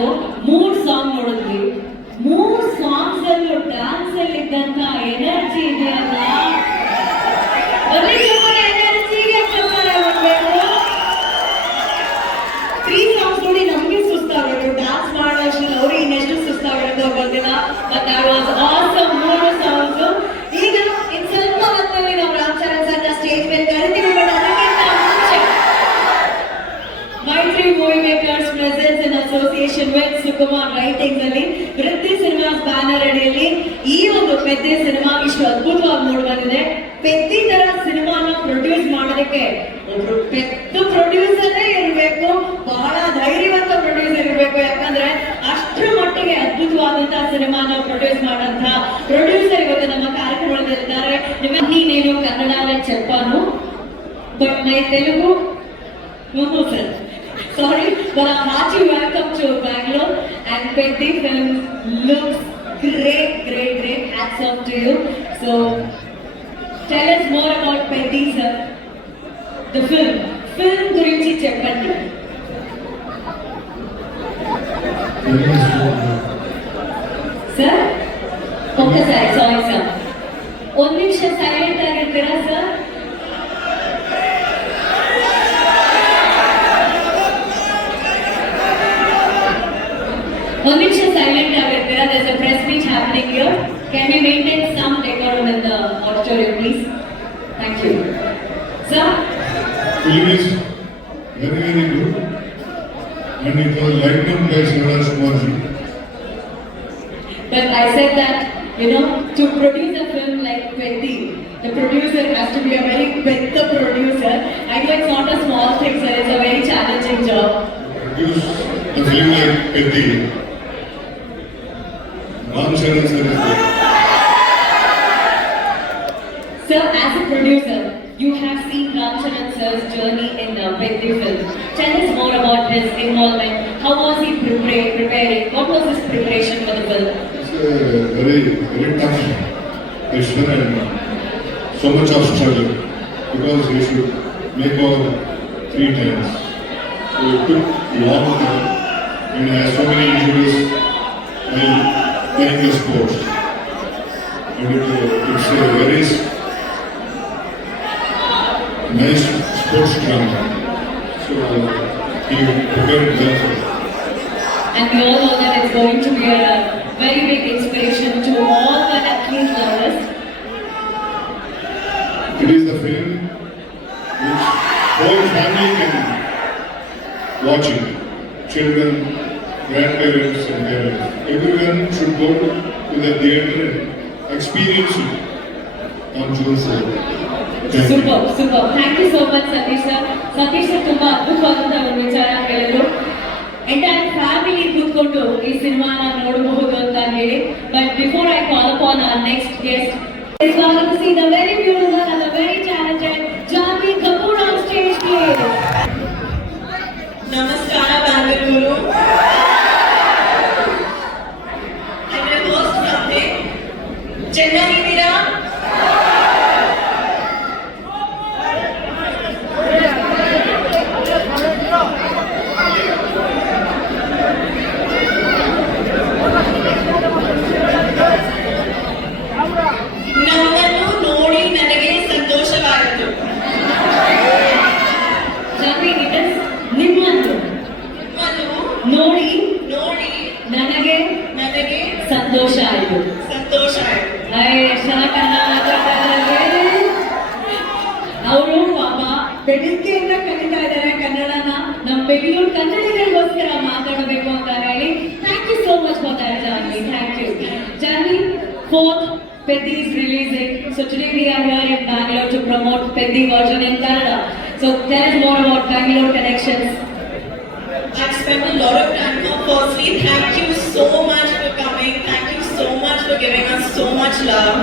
ಆಯ್ತು, 3 ಸಾಂಗ್ ನೋಡಿದ್ವಿ. 3 ಸಾಂಗ್ಸ್ ಅಲ್ಲೂ ಡ್ಯಾನ್ಸ್ ಅಲ್ಲಿ ಇದ್ದಂತ ಎನರ್ಜಿ ಇದೆಯಲ್ಲ, ಎನರ್ಜಿಗೆ ಬರ್ಬೇಕು. 3 ಸಾಂಗ್ಸ್ ನೋಡಿ ನಮ್ಗೆ ಸುಸ್ತಾಗೋದು, ಡ್ಯಾನ್ಸ್ ಮಾಡೋಷ್ಟು ಅವ್ರಿಗೆ ಇನ್ನೆಷ್ಟು ಸುಸ್ತಾಗೋದು ಗೊತ್ತಿಲ್ಲ. But that was awesome. 3 songs. ಈಗ ಇನ್ ಸ್ವಲ್ಪ ಹೊತ್ತಲ್ಲಿ ನಾವು ರಾಮಚರಣ್ ಸರ್ ಸ್ಟೇಜ್ ಮೇಲೆ ಕರಿತೀವಿ. ಬಟ್ ಅದಕ್ಕಿಂತ ಮುಂಚೆ ಮೈತ್ರಿ movie makers presence in association with Sukumar writings ಅಲ್ಲಿ ವೃತ್ತಿ ಸಿನಿಮಾಸ್ ಬ್ಯಾನರ್ ಅಡಿಯಲ್ಲಿ ಈ ಒಂದು ಪೆದ್ದಿ ಸಿನಿಮಾ ಇಷ್ಟು ಅದ್ಭುತವಾಗಿ ಮೂಡಿ ಬಂದಿದೆ. ಪೆದ್ದಿ ತರ ಸಿನಿಮಾನ ಪ್ರೊಡ್ಯೂಸ್ ಮಾಡೋದಕ್ಕೆ ಒಬ್ರು ಪೆದ್ದ ಪ್ರೊಡ್ಯೂಸರೇ ಇರಬೇಕು, ಬಹಳ ಧೈರ್ಯವಂತ ಪ್ರೊಡ್ಯೂಸರ್ ಇರಬೇಕು. ಯಾಕಂದ್ರೆ ಅಷ್ಟರ ಮಟ್ಟಿಗೆ ಅದ್ಭುತವಾದಂತಹ ಸಿನಿಮಾನ ಪ್ರೊಡ್ಯೂಸ್ ಮಾಡಂತ ಪ್ರೊಡ್ಯೂಸರ್ ಇವತ್ತು ನಮ್ಮ ಕಾರ್ಯಕ್ರಮದಲ್ಲಿದ್ದಾರೆ. ನೀನೇನು ಕನ್ನಡ ಚಪ್ಪಾನು, but my Telugu no sir. Sorry, but I'm hearty welcome to Bangalore, and Petti Films looks great. Hats off to you. So, tell us more about Petti sir. The film gurinchi cheppandi. Sir, okay sir, sorry sir. One ನಿಮಿಷ silent ಆಗಿರ್ತೀರಾ sir? One minute silent ಆಗಿರ್ತೀರಾ? There's a press meet happening here. Can we maintain some decorum in the auditorium, please? Thank you. Sir? Film is very good, and it was lightened by Shivraj Kumarji. But I said that, to produce a film like Petti, the producer has to be a very big producer. I know it's not a small thing, sir. It's a very challenging job. Produce a film like Petti. Ramcharan sir is there. Sir, as a producer, you have seen Ramcharan sir's journey in Petti film. Tell us more about his involvement. How was he preparing? What was his preparation for the film? It's a very tough mission and so much of struggle, because he should make all 3 times. So it took long time, and he has so many injuries while playing the sports. And it's a very nice sports drama. So he prepared well for it. And we all know that it's going to be a very big inspiration to all the athlete lovers. It is the film which whole family can watch it. Children, grandparents and parents. Everyone should go to the theatre and experience it on June 4th. Super. Thank you so much, Satish sir. Satish sir, ತುಂಬಾ ಅದ್ಭುತವಾದಂತ ಒಂದು ವಿಚಾರ ಹೇಳಿದ್ರು. Entire family ಕೂತ್ಕೊಂಡು ಈ ಸಿನಿಮಾನ ನೋಡಬಹುದು ಅಂತ ಹೇಳಿ. But before I call upon hour next guest, let's welcome to see the very beautiful and the very talented Janvi Kapoor on stage, please. Namaskara Bangalore. I'm your host Janvi. ಚೆನ್ನಾಗಿದ್ದೀರಾ? ನನ್ನನ್ನು ನೋಡಿ ನನಗೆ ಸಂತೋಷವಾಯಿತು. Janvi, it is ನಿಮ್ಮನ್ನು ನೋಡಿ ನನಗೆ ಸಂತೋಷ ಆಯಿತು. ಅವರು ಪಾಪ ಬೆಳಿಗ್ಗೆಯಿಂದ ಕಲಿತಾ ಇದ್ದಾರೆ ಕನ್ನಡನ. ನಮ್ಮ ಬೆಂಗಳೂರು ಕನ್ನಡಿಗರಿಗೋಸ್ಕರ ಮಾತಾಡಬೇಕು ಅಂತ ಹೇಳಿ. Thank you so much for that Janvi. Thank you Janvi. 4th Petti is releasing. So today we are here in Bangalore to promote Petti version in Kannada. So tell us more about Bangalore connections. I've spent a lot of time now. Firstly, thank you so much for coming. Thank you so much for giving us so much love.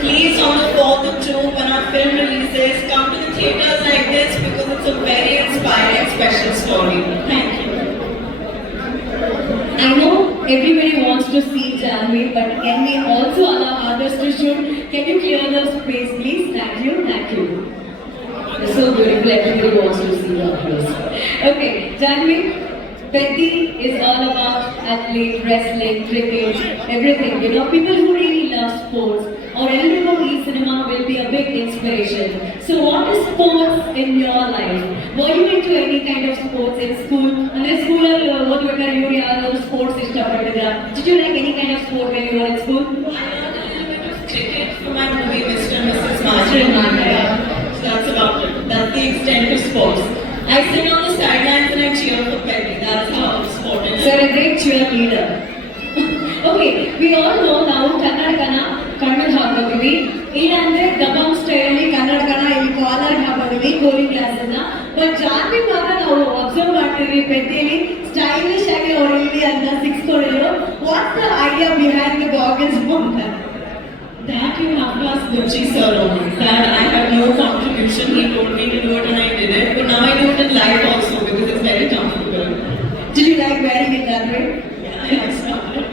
Please, on the 4th of June, when our film releases, come to the theatres like this, because it's a very inspiring, special story. Thank you. I know everybody wants to see Janvi, but can we also allow others to shoot? Can you clear the space, please? Thank you. It's so beautiful. Everybody wants to see your face. Okay, Janvi, Peddi is all about athlete, wrestling, cricket, everything. You know, people who really love sports. Or everyone in cinema will be a big inspiration. So what is sports in your life? Were you into any kind of sports in school? Unless school you have sports did you like any kind of sport when you were in school? I learned a little bit of cricket from my movie Mr. and Mrs. Martin. So that's about it. That's the extent of sports. I sit on the sidelines and I cheer for Peddi. That's how sport is. So you're a great cheerleader. Okay, we all know now Kannadakana ಕಣ್ಣು ಹಾಕೋತೀವಿ ಇಲ್ಲ ಅಂದ್ರೆ Dabang style ಅಲ್ಲಿ ಕನ್ನಡಕನ ಇಲ್ಲಿ collar ಹಾಕೋತೀವಿ ಕೋರಿಂಗ್ class ಅನ್ನ but Janhvi ಭಾಗ ನಾವು observe ಮಾಡ್ತೀವಿ ಪೆಟ್ಟಿಯಲ್ಲಿ stylish ಆಗಿ ಅವ್ರು ಇಲ್ಲಿ ಅಂತ ಸಿಕ್ಸ್ಕೊಂಡಿರೋ what's the idea behind the goggles ಅಂತ That you have to ask Gucci sir on. That I had no contribution. He told me to do it and I did it. But now I do it in life also because it's very comfortable. Did you like wearing it that way? Yeah, I started.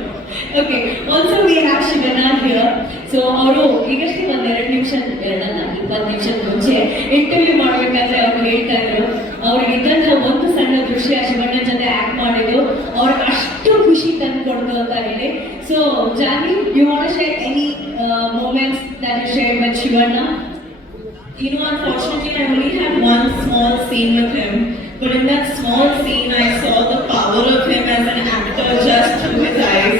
Okay, also we have Shivana here. So ಅವರು ಈಗಷ್ಟೇ ಒಂದು 2 ನಿಮಿಷ 20 ನಿಮಿಷ ಮುಂಚೆ interview ಮಾಡ್ಬೇಕಾದ್ರೆ ಅವ್ರು ಹೇಳ್ತಾ ಇದ್ರು ಅವ್ರಿಗೆ ಇದ್ದಂತ ಒಂದು ಸಣ್ಣ ದೃಶ್ಯ ಶಿವಣ್ಣ ಜೊತೆ ಆಕ್ಟ್ ಮಾಡಿದ್ದು ಅವ್ರಿಗೆ ಅಷ್ಟು ಖುಷಿ ತಂದು ಕೊಡ್ತು ಅಂತ ಹೇಳಿ. So Jani, you want to share any moments that you shared with Shivanna? You know, unfortunately, I only had one small scene with him. But in that small scene, I saw the power of him as an actor just through his eyes.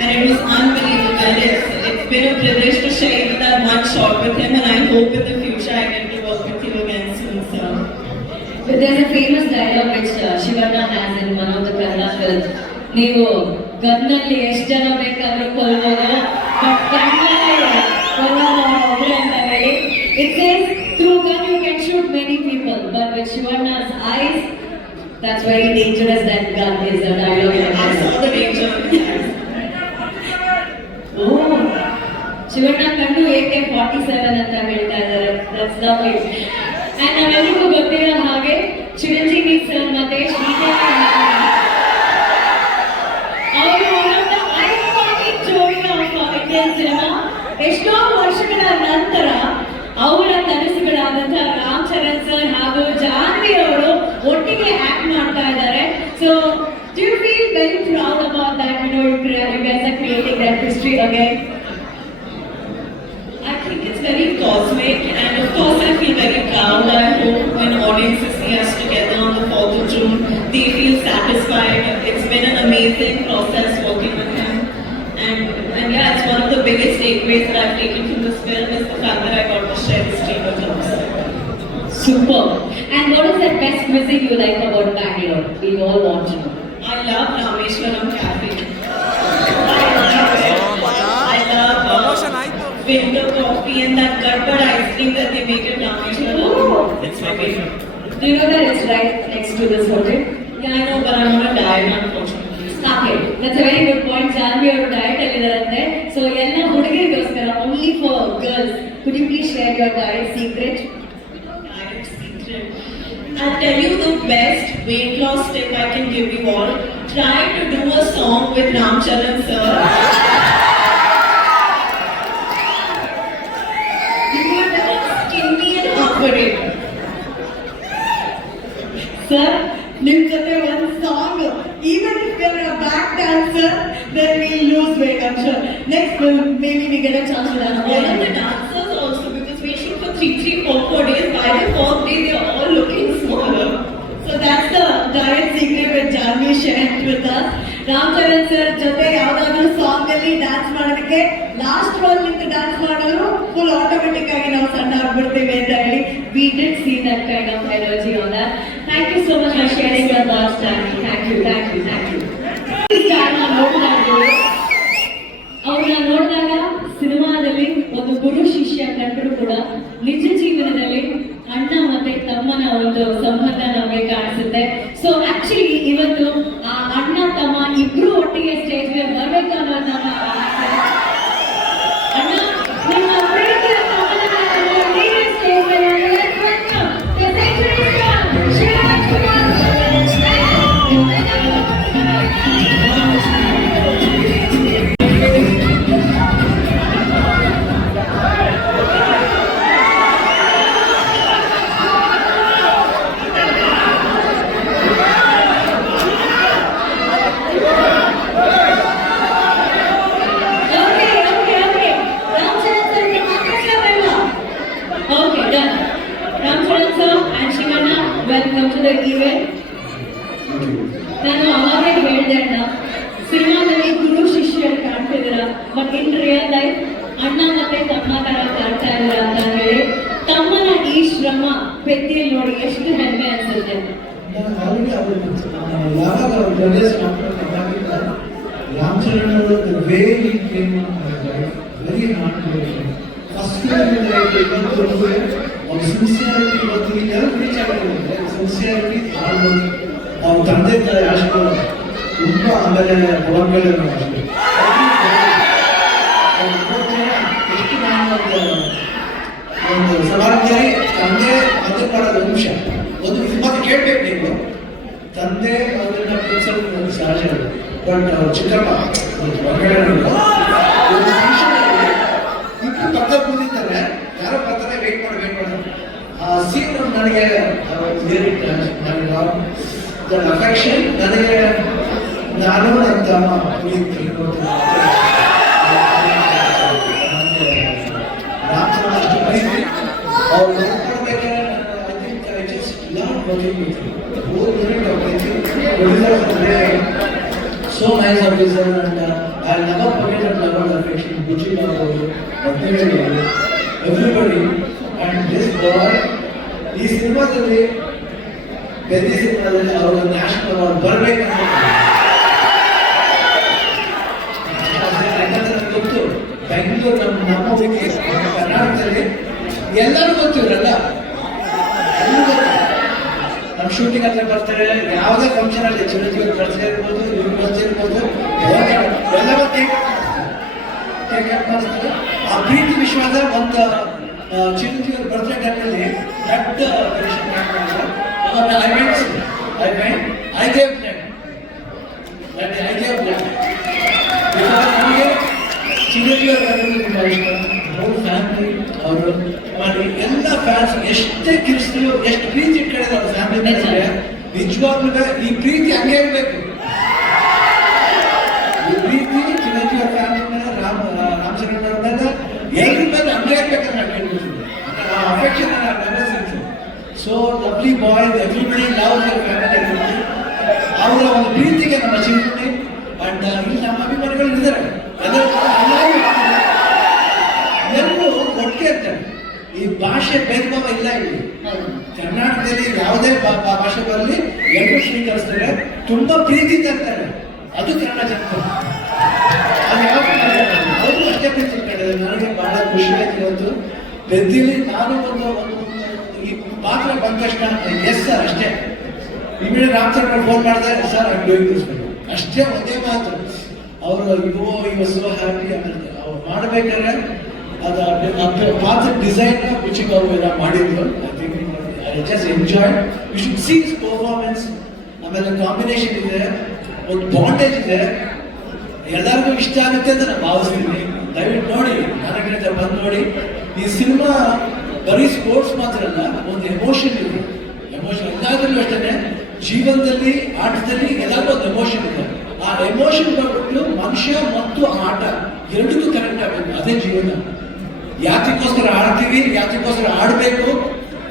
And it was unbelievable. It's been a privilege to share even that one shot with him. And I hope in the future I get to work with you again soon, sir. But there's a famous dialogue which Shivanna has in one of the Kannada films. ನೀವು ಗನ್ನಲ್ಲಿ ಎಷ್ಟು ಜನ ಬೇಕಾದ್ರೂ ಕೊಲ್ಬೋದು but ಕಣ್ಣಲ್ಲಿ ಕೊಲ್ಲೋದು ಒಬ್ಬರೇ ಅಂತ ಹೇಳಿ. It says through gun you can shoot many people, but with Shivanna's eyes, that's very dangerous. That gun is a dialogue. I saw the danger in his eyes. Oh, Shivanna ಕಂಡು AK-47 ಅಂತ ಹೇಳ್ತಾ ಇದ್ದಾರೆ. That's lovely. And ನಾವೆಲ್ಲರಿಗೂ ಗೊತ್ತಿರೋ ಹಾಗೆ Chiranjeevi sir ಮತ್ತೆ ಶ್ರೀದೇವಿ ಅವರು iconic ಜೋಡಿ of Indian cinema. ಎಷ್ಟೋ ವರ್ಷಗಳ ನಂತರ ಅವರ ಕನಸುಗಳಾದಂತಹ ರಾಮ್ ಚರಣ್ ಸರ್ ಹಾಗೂ ಜಾನ್ವಿ ಅವರು ಒಟ್ಟಿಗೆ ಆಕ್ಟ್ ಮಾಡ್ತಾ ಇದ್ದಾರೆ. So do you feel very proud about that? You guys are creating that history again. I think it's very cosmic, and of course I feel very proud. I hope when audiences see us together on the 4th of June, they feel satisfied. It's been an amazing process working with him. And yeah, it's one of the biggest takeaways that I've taken from this film is the fact that I got to share this dream with him. Super. And what is the best cuisine you like about Bangalore? We all want to know. I love Rameshwaram Cafe. I love winter coffee and that garbad ice cream that they make at Rameshwaram. Oh. It's my favorite. Do you know that it's right next to this hotel? Yeah, I know, but I'm on a diet, unfortunately. Okay, that's a very good point. Janvi ಅವರು diet ಅಲ್ಲಿ ಇದಾರಂತೆ. So ಎಲ್ಲ ಹುಡುಗರಿಗೋಸ್ಕರ only for girls. Could you please share your diet secret? Diet secret. I'll tell you the best weight loss tip I can give you all. Try to do a song with Ram Charan sir. You will become skinny and awkward. Sir, ನಿಮ್ಮ ಜೊತೆ ಒಂದು song, even if you are a back dancer, then we'll lose weight, I'm sure. Next, maybe we get a chance to dance. All of the dancers also, because we shoot for 4 days. By the 4th day, they are all looking smaller. So that's the diet secret which Janvi shared with us. Ram Charan sir ಜೊತೆ ಯಾವ್ದಾದ್ರು song ಅಲ್ಲಿ dance ಮಾಡೋದಕ್ಕೆ last roll ನಿಂತು dance ಮಾಡಿದ್ರು full automatic ಆಗಿ ನಾವು ಸಣ್ಣ ಆಗ್ಬಿಡ್ತೀವಿ ಅಂತ ಹೇಳಿ. We did see that kind of energy on that. Thank you so much for sharing your thoughts, Janvi. Thank you. ಅವ್ರನ್ನ ನೋಡಿದಾಗ ಸಿನಿಮಾದಲ್ಲಿ ಒಂದು ಗುರು ಶಿಷ್ಯ ಕಂಡರೂ ಕೂಡ ನಿಜ ಜೀವನದಲ್ಲಿ ಅಣ್ಣ ಮತ್ತೆ ತಮ್ಮನ ಒಂದು ಸಂಬಂಧ ನಮಗೆ ಕಾಣಿಸುತ್ತೆ. ಸೊ ಆಕ್ಚುಲಿ ಇವತ್ತು ಆ ಅಣ್ಣ ತಮ್ಮ ಇಬ್ರು ಒಟ್ಟಿಗೆ ಸ್ಟೇಜ್ ಮೇಲೆ ಬರ್ಬೇಕು ಅನ್ನೋದು ನಮ್ಮ ಆಸೆ. ಅಣ್ಣ, ನಿಮ್ಮ ಪ್ರೀತಿಯ ತಮ್ಮನ ಸ್ಟೇಜ್ ಮೇಲೆ ದ ಈವೆಂಟ್. ನಾನು ಅವಾಗೇ ಹೇಳ್ದೆ ಅಣ್ಣ, ಸಿನಿಮಾದಲ್ಲಿ ಗುರು ಶಿಷ್ಯರು ಕಾಣ್ತಿದ್ದೀರಾ, ಬಟ್ ಇನ್ ರಿಯಲ್ ಲೈಫ್ ಅಣ್ಣ ಮತ್ತೆ ತಮ್ಮ ತರ ಕಾಣ್ತಾ ಇಲ್ಲ ಅಂತ ಹೇಳಿ ತಮ್ಮನ ಈ ಶ್ರಮ ಪೆದ್ದಿಯಲ್ಲಿ ನೋಡಿ ಎಷ್ಟು ಹೆಮ್ಮೆ ಅನ್ಸುತ್ತೆ. ನಾನು ಆಲ್ರೆಡಿ ಯಾವಾಗ ಅವ್ರ ಬ್ರದರ್ಸ್ ರಾಮಚರಣ್ ಅವರು ವೇ ಈ ಕೇಮ್ ವೆರಿ ಹಾರ್ಡ್ ಫಸ್ಟ್ ಇವತ್ತು ಅವ್ರ ಸಿನ್ಸಿಯಾರಿಟಿ ಇವತ್ತು ಯಾರು ರೀಚ್ ಆಗಿರುತ್ತೆ. ಸಿನ್ಸಿಯಾರಿಟಿ ಹಾರ್ಡ್ ವರ್ಕ್, ಅವ್ರ ತಂದೆ ತಾಯಿ ಆಶೀರ್ವಾದ ತುಂಬ, ಆಮೇಲೆ ಹೊರಗಡೆ ಅಷ್ಟೇ ಎಷ್ಟು ನಾನು ಒಂದು ಸಮಾರಂಭದಲ್ಲಿ ತಂದೆ ಅದು ಮಾಡೋದು ನಿಮಿಷ ಒಂದು ಮತ್ತೆ ಕೇಳ್ಬೇಕು ನೀವು. ತಂದೆ ಅದನ್ನ ಪ್ರಿನ್ಸಲ್ ಒಂದು ಸಹಜ, ಬಟ್ ಚಿಕ್ಕಪ್ಪ ಹೊರಗಡೆ ಇಬ್ಬರು ಪಕ್ಕ ಕೂತಿರ್ತಾರೆ, ಯಾರೋ ಬರ್ತಾರೆ, ವೇಟ್ ಮಾಡಿ ಆ ಸೀನ್ ನನಗೆ ಅಫೆಕ್ಷನ್ ನನಗೆ ನಾನು ನನ್ನ ತಮ್ಮ ರಾಮಚಂದ್ರ ಅಷ್ಟು ಪ್ರೀತಿ ಅವ್ರು ನೋಡ್ಬೇಕಾದ್ರೆ I think I just love working with whole unit of producer so nice officer and I'll never forget that love and affection Buchi Babu, Ratnaveli, everybody and this boy ಈ ಸಿನಿಮಾದಲ್ಲಿ ಪೆದ್ದಿ ಸಿನಿಮಾದಲ್ಲಿ ಅವರ ನ್ಯಾಷನಲ್ ಅವಾರ್ಡ್ ಬರಬೇಕಂತ ಗೊತ್ತು. ಬೆಂಗಳೂರು ನಮ್ಮ ಕರ್ನಾಟಕದಲ್ಲಿ ಎಲ್ಲರೂ ಗೊತ್ತು, ಇವರೆಲ್ಲ ಎಲ್ಲರೂ ಗೊತ್ತು. ನಮ್ಮ ಶೂಟಿಂಗ್ ಹತ್ರ ಬರ್ತಾರೆ, ಯಾವುದೇ ಫಂಕ್ಷನ್ ಅಲ್ಲಿ ಚಿರಂಜೀವಿ ಬರ್ತಾ ಇರ್ಬೋದು, ಇವ್ರು ಬರ್ತಾ ಇರ್ಬೋದು, ಎಲ್ಲವೂ ಮಾಡ್ತಾರೆ. ಆ ಪ್ರೀತಿ ವಿಶ್ವಾಸ ಒಂದು ಚಿರಂಜೀವಿ ಬರ್ತ್ಡೇ ಟೈಮಲ್ಲಿ I gave blood. ನಮಗೆ ಚಿರಂಜೀವಿ ತುಂಬ ಇಷ್ಟ. ಅವ್ರ ಫ್ಯಾಮಿಲಿ ಅವರು ಮಾಡಿ ಎಲ್ಲ ಫ್ಯಾನ್ಸ್ ಎಷ್ಟೇ ಕಿರಿಸ್ತೀವೋ ಎಷ್ಟು ಪ್ರೀತಿ ಇಟ್ಕೊಂಡಿದ್ರು ಅವ್ರ ಫ್ಯಾಮಿಲಿ ಮೇಲೆ ನಿಜವಾಗ್ಲೂ ಈ ಪ್ರೀತಿ ಹಂಗೆ ಇರಬೇಕು. ಈ ಪ್ರೀತಿ ಚಿರಂಜೀವಿ ಅವ್ರ ಫ್ಯಾಮಿಲಿ ಮೇಲೆ ರಾಮಚಂದ್ರ ಅವ್ರ ಮೇಲೆ ಎಲ್ಲರ ಮೇಲೆ ಹಂಗೆ ಇರ್ಬೇಕಂತ ನಾನು ಹೇಳ್ಬೋದು. Affection so lovely boys, everybody loves your family. ಅವರ ಒಂದು ಪ್ರೀತಿಗೆ ನಮ್ಮ ಚಿಂತನೆ ಅಂಡ್ ಇಲ್ಲಿ ನಮ್ಮ ಅಭಿಮಾನಿಗಳು ಇದ್ದಾರೆ, ಎಲ್ಲರೂ ಒಟ್ಟಿಗೆ ಇರ್ತಾರೆ. ಈ ಭಾಷೆ ಭೇದ ಭಾವ ಇಲ್ಲ ಇಲ್ಲಿ. ಕರ್ನಾಟಕದಲ್ಲಿ ಯಾವುದೇ ಭಾಷೆ ಬರಲಿ ಎಲ್ಲರೂ ಸ್ವೀಕರಿಸ್ತಾರೆ, ತುಂಬಾ ಪ್ರೀತಿ ತರ್ತಾರೆ. ಅದು ಕನ್ನಡ ಜನತೆ. ಅದು ಯಾವ ಅವರು ಅಷ್ಟೇ ಪ್ರೀತಿ ಇರ್ತಾರೆ. ನನಗೆ ಬಹಳ ಖುಷಿ ಆಯ್ತು ಇವತ್ತು ಪೆದ್ದಿಲಿ ನಾನು ಒಂದು ಈ ಪಾತ್ರ ಬಂದ ತಕ್ಷಣ ಎಸ್ ಸರ್ ಅಷ್ಟೇ. ಇಮಿಡಿಯೇಟ್ ರಾಮಚಂದ್ರ ಫೋನ್ ಮಾಡಿದೆ, ಸರ್ ಐ ಡೂಯಿಂಗ್ ಅಷ್ಟೇ ಒಂದೇ ಮಾತು. ಅವರು ಇವ ಸೋ ಹ್ಯಾಪಿ. ಆಮೇಲೆ ಅವ್ರು ಮಾಡಬೇಕಾದ್ರೆ ಅದು ಪಾತ್ರ ಡಿಸೈನ್ ವಿಚಿಂಗ್ ಅವರು ಎಲ್ಲ ಮಾಡಿದ್ರು. I think I just enjoy. You should see his performance. ಆಮೇಲೆ ಕಾಂಬಿನೇಷನ್ ಇದೆ, ಒಂದು ಬಾಂಡೇಜ್ ಇದೆ, ಎಲ್ಲರಿಗೂ ಇಷ್ಟ ಆಗುತ್ತೆ ಅಂತ ನಾನು ಭಾವಿಸ್ತೀನಿ. ದಯವಿಟ್ಟು ನೋಡಿ, ನನಗೆ ಬಂದು ನೋಡಿ. ಈ ಸಿನಿಮಾ ಬರೀ ಸ್ಪೋರ್ಟ್ಸ್ ಮಾತ್ರ ಅಲ್ಲ, ಒಂದು ಎಮೋಷನ್ ಇದೆ. ಎಮೋಷನ್ ಎಲ್ಲಾದ್ರಲ್ಲೂ ಅಷ್ಟೇ, ಜೀವನದಲ್ಲಿ ಆಟದಲ್ಲಿ ಎಲ್ಲರಿಗೂ ಒಂದು ಎಮೋಷನ್ ಇದೆ. ಆ ಎಮೋಷನ್ ಬಂದ್ಬಿಟ್ಟು ಮನುಷ್ಯ ಮತ್ತು ಆಟ ಎರಡಕ್ಕೂ ಕನೆಕ್ಟ್ ಆಗಬೇಕು. ಅದೇ ಜೀವನ. ಯಾತಕ್ಕೋಸ್ಕರ ಆಡ್ತೀವಿ, ಯಾತಕ್ಕೋಸ್ಕರ ಆಡಬೇಕು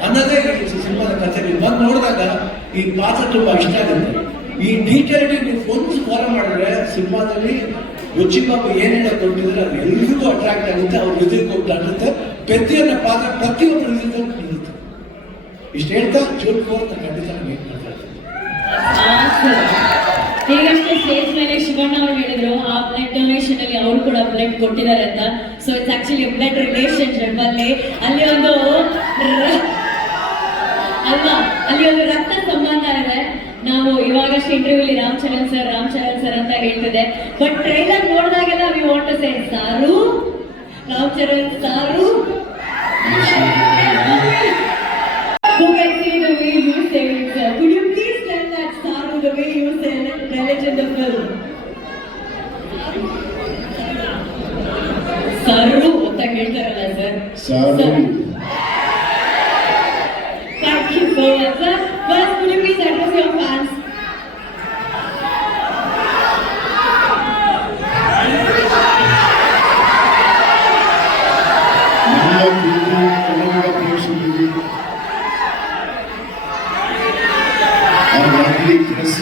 ಅನ್ನೋದೇ ಈ ಸಿನಿಮಾದ ಕಥೆ. ನೀವು ಬಂದು ನೋಡಿದಾಗ ಈ ಪಾತ್ರ ತುಂಬಾ ಇಷ್ಟ ಆಗುತ್ತೆ. ಈ ಡೀಟೇಲ್ ನೀವು ಒಂದು ಫಾಲೋ ಮಾಡಿದ್ರೆ ಸಿನಿಮಾದಲ್ಲಿ ರುಚಿ ಬಾಬು ಏನೇನೋ ಕೊಟ್ಟಿದ್ರೆ ಅದು ಎಲ್ರಿಗೂ ಅಟ್ರಾಕ್ಟ್ ಆಗುತ್ತೆ, ಅವ್ರ ಹೃದಯಕ್ಕೆ ಹೋಗ್ತಾಗುತ್ತೆ. ಪೆದ್ದಿಯನ್ನ ಪಾತ್ರ ಪ್ರತಿಯೊಬ್ಬರು ಹೃದಯಕ್ಕೆ ನಿಲ್ಲುತ್ತೆ. ಇಷ್ಟು ಹೇಳ್ತಾ ಜೂನ್ 4 ಖಂಡಿತ ಮೀಟ್ ಮಾಡ್ತಾರೆ. ಈಗಷ್ಟೇ ಸ್ಟೇಜ್ ಮೇಲೆ ಶಿವಣ್ಣ ಅವರು ಹೇಳಿದ್ರು ಆ ಬ್ಲಡ್ ಡೊನೇಷನ್ ಅಲ್ಲಿ ಅವರು ಕೂಡ ಬ್ಲಡ್ ಕೊಟ್ಟಿದ್ದಾರೆ ಅಂತ. So it's actually blood relationship. ಅಲ್ಲಿ ಒಂದು ಅಲ್ವಾ, ಅಲ್ಲಿ ಒಂದು ರಕ್ತ ಸಂಬಂಧ ಇದೆ. ನಾವು ಇವಾಗಷ್ಟೇ ಇಂಟರ್ವ್ಯೂಲಿ ರಾಮಚರಣ್ ಸರ್ ಅಂತ ಹೇಳ್ತಿದೆ, ಬಟ್ ಟ್ರೈಲರ್ ನೋಡಿದಾಗೆಲ್ಲ we want to say sir, Ram Charan ಸಾರು. Who can see the way you say it, sir? Could you please tell that Saru the way you say it, tell it in the film? Saru ಅಂತ ಹೇಳ್ತಾರಲ್ಲ sir. Saru. Thank you so much, sir. First, could you please address your fans?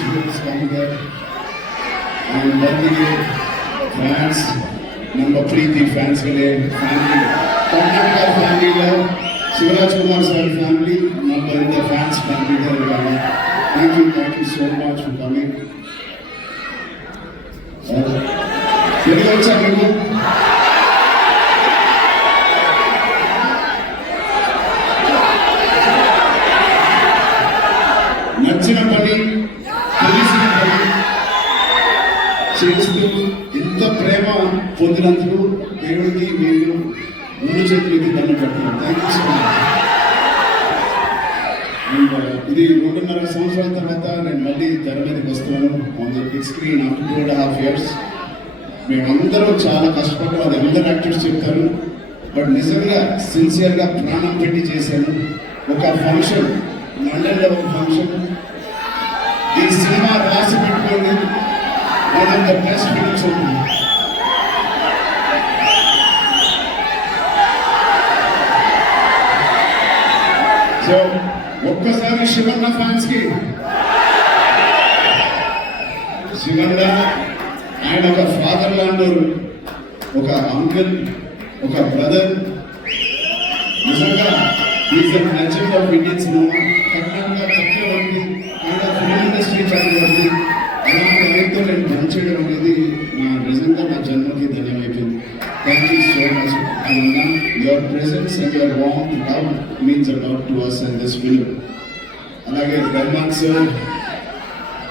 ವಿಲ್ಸ್ come there and ಬಂದಿಗೆ fans ನಮ್ಮ ಪ್ರೀತಿ ಫ್ಯಾನ್ಸ್ಗಳೇ family Karnataka ಫ್ಯಾಮಿಲಿಯ Shivaraj Kumar sir family ನಮ್ಮರಿಂದ fans family ಇದ್ದಾರೆ. Thank you so much for coming. ಎಲ್ಲಿ వచ్చా ನೀವು నచ్చిన పని తెలిసిన పని చేస్తూ ఇంత ప్రేమ పొందినందుకు దేవుడికి మీరు ముందు చేతులకి దండం పెడుతున్నాను. Thank you so much. ఇది 2.5 సంవత్సరాల తర్వాత నేను మళ్ళీ తెర మీదకి వస్తున్నాను on the big screen after 2.5 years. మేమందరూ చాలా కష్టపడ్డాం, అది అందరు యాక్టర్స్ చెప్తారు. బట్ నిజంగా సిన్సియర్గా ప్రాణం పెట్టి చేశాను. ఒక ఫంక్షన్ లండన్లో ఒక ఫంక్షన్, ఈ సినిమా రాసి పెట్టుకోండి, one of the best films ఉంటుంది. సో ఒక్కసారి శివన్న ఫ్యాన్స్కి శివన్న ఆయన ఒక ఫాదర్ లాంటి, ఒక అంకుల్, ఒక బ్రదర్. నిజంగా is a legend of Indian cinema. Karnataka చక్రవర్తి, కన్నడ ఫిల్మ్ ఇండస్ట్రీ చక్రవర్తి. అలాంటి ఆయనతో నేను పనిచేయడం అనేది నిజంగా నా జన్మకి ధన్యమైపోయింది. థ్యాంక్ యూ సో మచ్ అన్న. Your presence and your warm love means about to us in this film. అలాగే Rahman sir,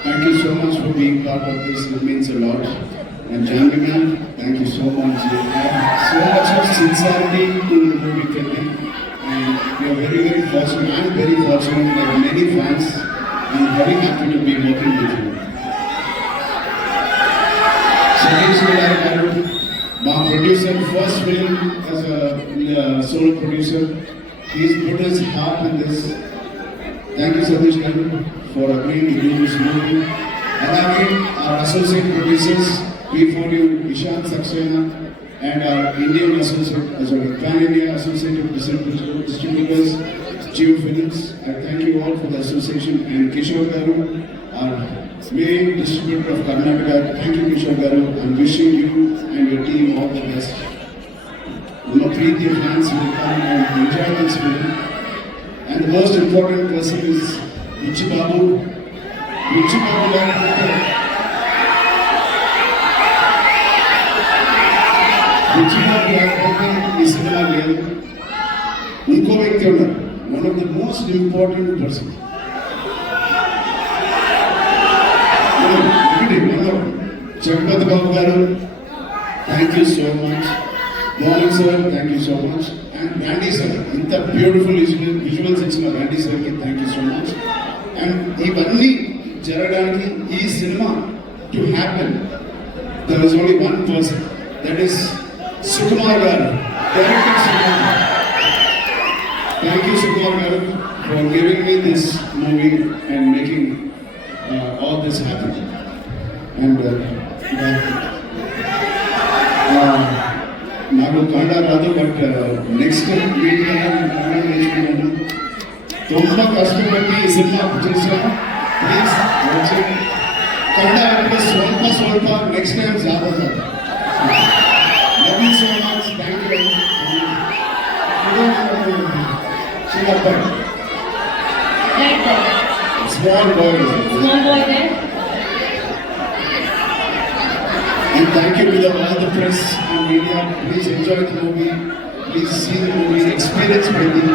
thank you so much for being part of this. It means a lot. And Janvi ma'am, thank you so much. You have so much of sincerity to the movie filming, and we are very, very fortunate. I am very fortunate, like many fans. I am very happy to be working with you. Satish Nilay garu, my producer, first film as a solo producer. He's put his heart in this. Thank you, Satish garu, for agreeing to do this movie. Alage our associate producers, P4U, Ishan Saxena, and our Indian associate, Pan India associate distributors, Geo Films. I thank you all for the association. And Kishore Garu, our main distributor of Karnataka. Thank you, Kishore Garu. I'm wishing you and your team all the best. Preeti fans will come and enjoy this film. And the most important person is Ruchi Babu. Ruchi Babu లేకపోతే ఈ cinema లేదు. ఇంకో వ్యక్తి ఉన్నారు, one of the most important person. Jagapathi Babu garu, thank you so much. Mohan sir, thank you so much. And Randy sir, ఇంత beautiful visuals ఇచ్చిన బ్యాండీ సార్కి thank you so much. And ఇవన్నీ జరగడానికి, ఈ cinema to happen, there is only one person, that is Sukumar Garu, director Sukumar. Thank you, Sukumar Garu, for giving me this movie and making all this happen. And నాకు కన్నడ రాదు, but next week Kannada నేర్చుకున్నాను. ತುಂಬ కష్టపడి ఈ cinema చేశాను. Please వచ్చి కన్నడ అంటే ಸ್ವಲ್ಪ నెక్స్ట్ టైం జాగ్రత్త. Love you so much. Thank you. Small boy. Small boy there. And thank you to all the press and media. Please enjoy the movie. Please see the movie. Experience movie.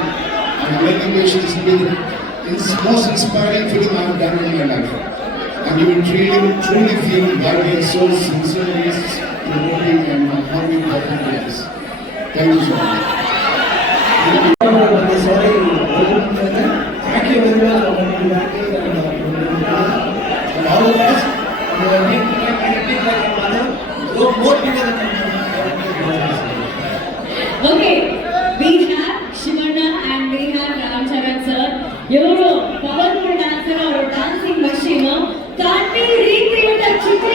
I really wish this will be the most inspiring film I have done in my life. And you will truly feel why we are so sincerely promoting and how we welcome this. Thank you so much. Sorry, thank you very much for coming back and all the best. You are being connected like a mother. Go more bigger than Okay, we have Shivanna and we have Ram Charan sir. ಇವರು powerful dancer, ಅವರು dancing machine. Tandi ರೀತಿ ಚಿತ್ರ